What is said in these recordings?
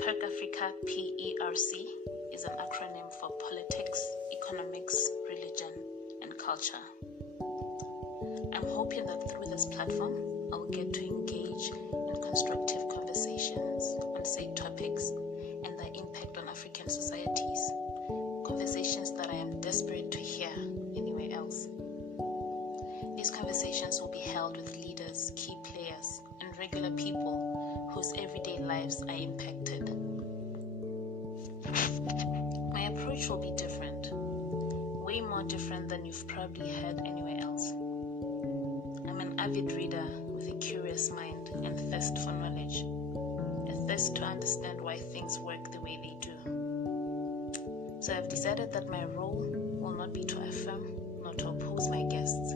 PERC Africa, PERC, is an acronym for Politics, Economics, Religion, and Culture. I'm hoping that through this platform, I'll get to engage in constructive conversations on said topics and their impact on African societies, conversations that I am desperate to hear anywhere else. These conversations will be held with leaders, key players, and regular people whose everyday lives are impacted. My approach will be different, way more different than you've probably heard anywhere else. I'm an avid reader with a curious mind and thirst for knowledge, a thirst to understand why things work the way they do. So I've decided that my role will not be to affirm nor to oppose my guests,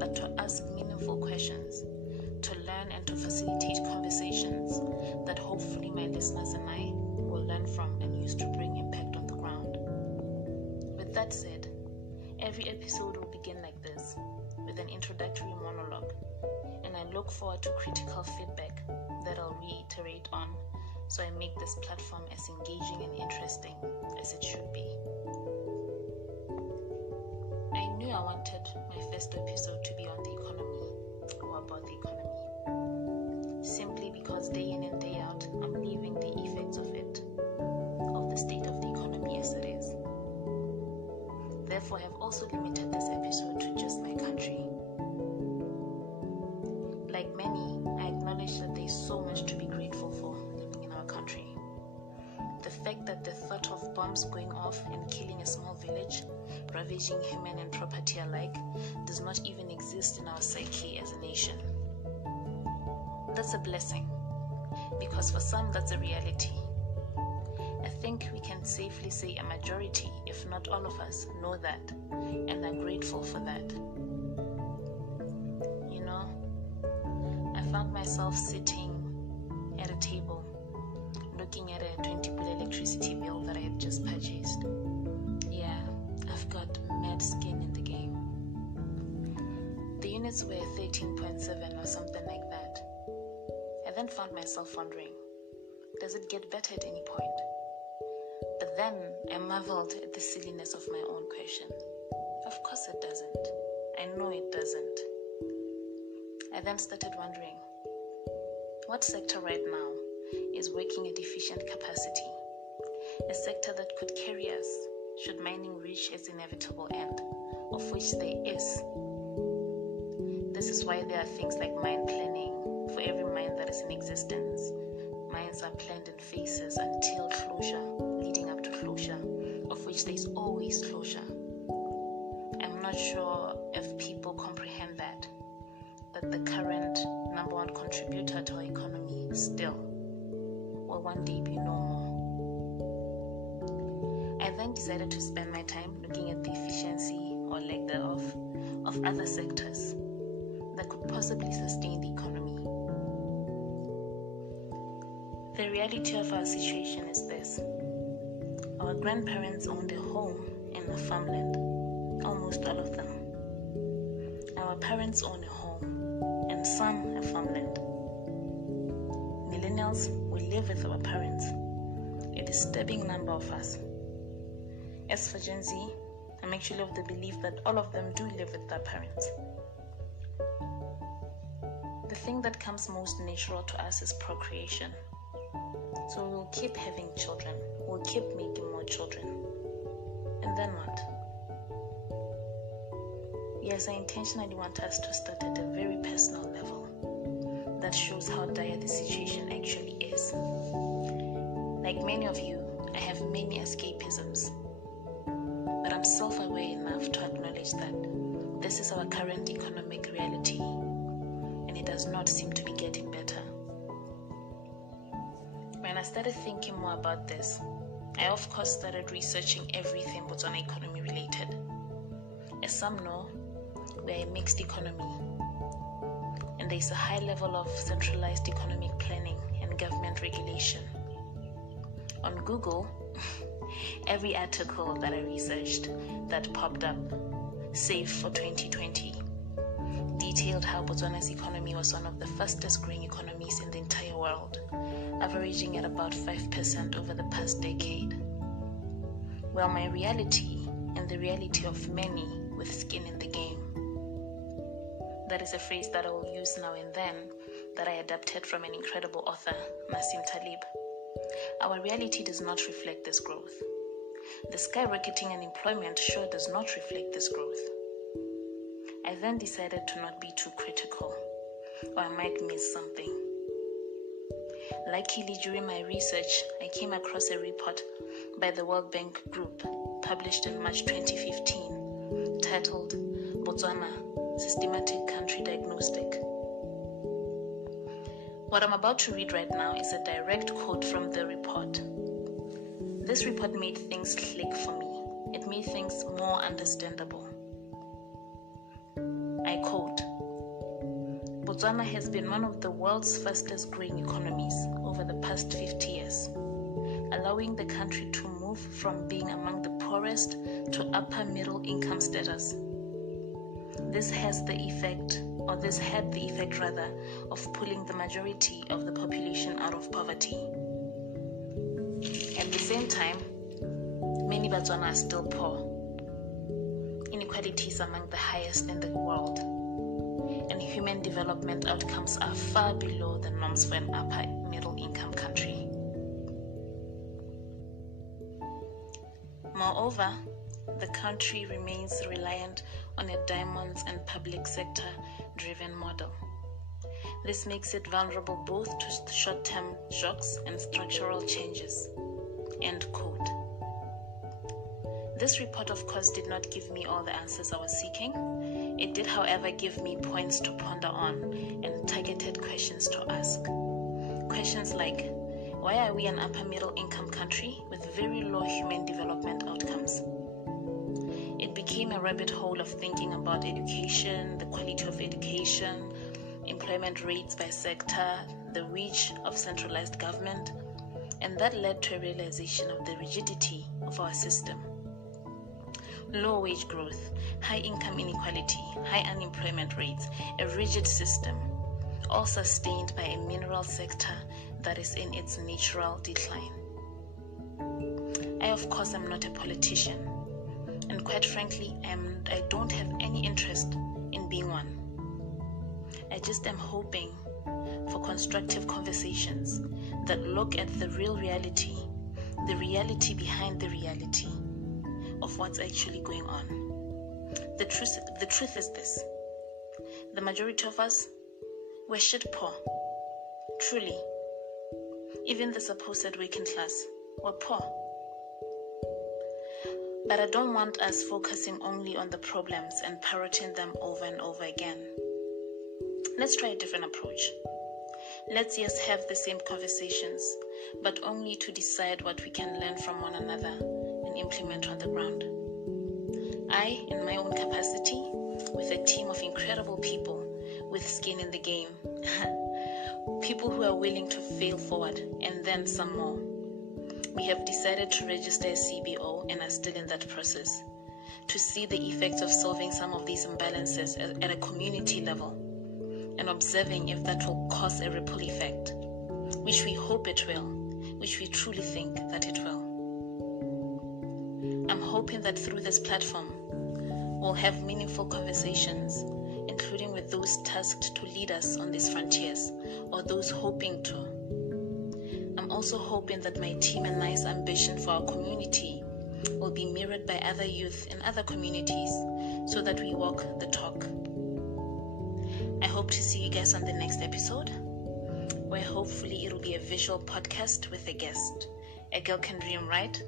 but to ask meaningful questions, to learn and to facilitate conversations that hopefully my listeners and I will learn from and use to bring impact on the ground. With that said, every episode will begin like this, with an introductory monologue, and I look forward to critical feedback that I'll reiterate on so I make this platform as engaging and interesting as it should be. I knew I wanted my first episode to be on the economy, or about the economy, simply because day in and day out I'm living the effects of it, of the state of the economy as it is. Therefore, I have also limited this episode to just my country. Like many, I acknowledge that there is so much to be grateful for living in our country. The fact that the thought of bombs going off and killing a small village, ravaging human and property alike, does not even exist in our psyche as a nation. That's a blessing, because for some that's a reality. I think we can safely say a majority, if not all of us, know that and are grateful for that. You know, I found myself sitting at a table looking at a 20 electricity bill that I had just purchased. Yeah, I've got mad skin in the game. The units were 13.7 or something like that. I then found myself wondering, does it get better at any point? But then I marveled at the silliness of my own question. Of course it doesn't. I know it doesn't. I then started wondering, what sector right now is working at efficient capacity? A sector that could carry us should mining reach its inevitable end, of which there is. This is why there are things like mine planning for every mine that is in existence. Mines are planned in phases until closure, leading up to closure, of which there is always closure. I'm not sure if people comprehend that the current number one contributor to our economy still will one day be no more. I then decided to spend my time looking at the efficiency or lack thereof of other sectors that could possibly sustain the economy. The reality of our situation is this. Our grandparents owned a home and a farmland, almost all of them. Our parents own a home and some a farmland. Millennials will live with our parents, a disturbing number of us. As for Gen Z, I'm actually of the belief that all of them do live with their parents. The thing that comes most natural to us is procreation. So we'll keep having children, we'll keep making more children. And then what? Yes, I intentionally want us to start at a very personal level that shows how dire the situation actually is. Like many of you, I have many escapisms, but I'm self-aware enough to acknowledge that this is our current economic reality, and it does not seem to be getting better. When I started thinking more about this, I of course started researching everything Botswana economy related. As some know, we are a mixed economy, and there is a high level of centralized economic planning and government regulation. On Google, every article that I researched that popped up, save for 2020, detailed how Botswana's economy was one of the fastest growing economies in the entire world, averaging at about 5% over the past decade. Well, my reality and the reality of many with skin in the game. That is a phrase that I will use now and then that I adapted from an incredible author, Nassim Taleb. Our reality does not reflect this growth. The skyrocketing unemployment sure does not reflect this growth. I then decided to not be too critical, or I might miss something. Luckily, during my research, I came across a report by the World Bank Group published in March 2015 titled Botswana, Systematic Country Diagnostic. What I'm about to read right now is a direct quote from the report. This report made things click for me. It made things more understandable. I quote, Botswana has been one of the world's fastest growing economies over the past 50 years, allowing the country to move from being among the poorest to upper middle income status. This had the effect of pulling the majority of the population out of poverty. At the same time, many Botswana are still poor. Inequality is among the highest in the world, and human development outcomes are far below the norms for an upper middle income country. Moreover, the country remains reliant on a diamonds and public sector driven model. This makes it vulnerable both to short-term shocks and structural changes. End quote. This report, of course, did not give me all the answers I was seeking. It did, however, give me points to ponder on and targeted questions to ask. Questions like, why are we an upper middle income country with very low human development outcomes? It became a rabbit hole of thinking about education, the quality of education, employment rates by sector, the reach of centralized government, and that led to a realization of the rigidity of our system. Low wage growth, high income inequality, high unemployment rates, a rigid system, all sustained by a mineral sector that is in its natural decline. I, of course, am not a politician, and quite frankly, I don't have any interest in being one. I just am hoping for constructive conversations that look at the real reality, the reality behind the reality of what's actually going on. The truth is this. The majority of us, we're shit poor. Truly. Even the supposed working class, we're poor. But I don't want us focusing only on the problems and parroting them over and over again. Let's try a different approach. Let's have the same conversations, but only to decide what we can learn from one another and implement on the ground. I, in my own capacity, with a team of incredible people with skin in the game, people who are willing to fail forward and then some more. We have decided to register a CBO and are still in that process to see the effects of solving some of these imbalances at a community level and observing if that will cause a ripple effect, which we hope it will, which we truly think that it will. I'm hoping that through this platform, we'll have meaningful conversations, including with those tasked to lead us on these frontiers or those hoping to. I'm also hoping that my team and I's ambition for our community will be mirrored by other youth in other communities so that we walk the talk. I hope to see you guys on the next episode, where hopefully it'll be a visual podcast with a guest. A girl can dream, right?